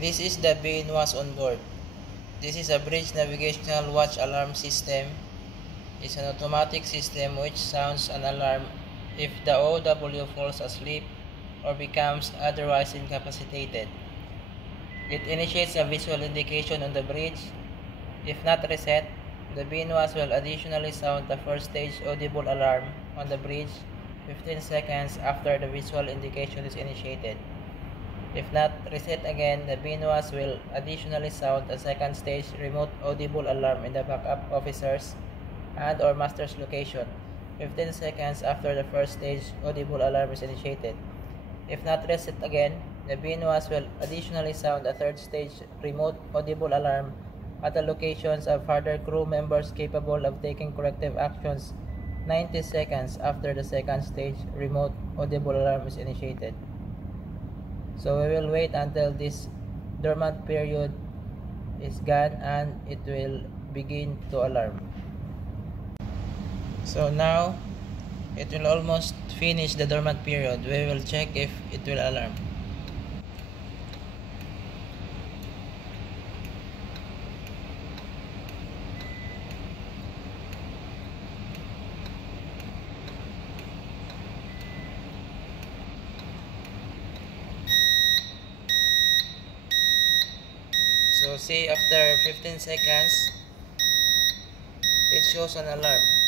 This is the BNWAS on board. This is a bridge navigational watch alarm system. It's an automatic system which sounds an alarm if the OW falls asleep or becomes otherwise incapacitated. It initiates a visual indication on the bridge. If not reset, the BNWAS will additionally sound the first stage audible alarm on the bridge 15 seconds after the visual indication is initiated. If not reset again, the BNWAS will additionally sound a second stage remote audible alarm in the backup officer's and or master's location 15 seconds after the first stage audible alarm is initiated. If not reset again, the BNWAS will additionally sound a third stage remote audible alarm at the locations of further crew members capable of taking corrective actions 90 seconds after the second stage remote audible alarm is initiated. So we will wait until this dormant period is gone and it will begin to alarm. So now it will almost finish the dormant period. We will check if it will alarm. So see, after 15 seconds it shows an alarm.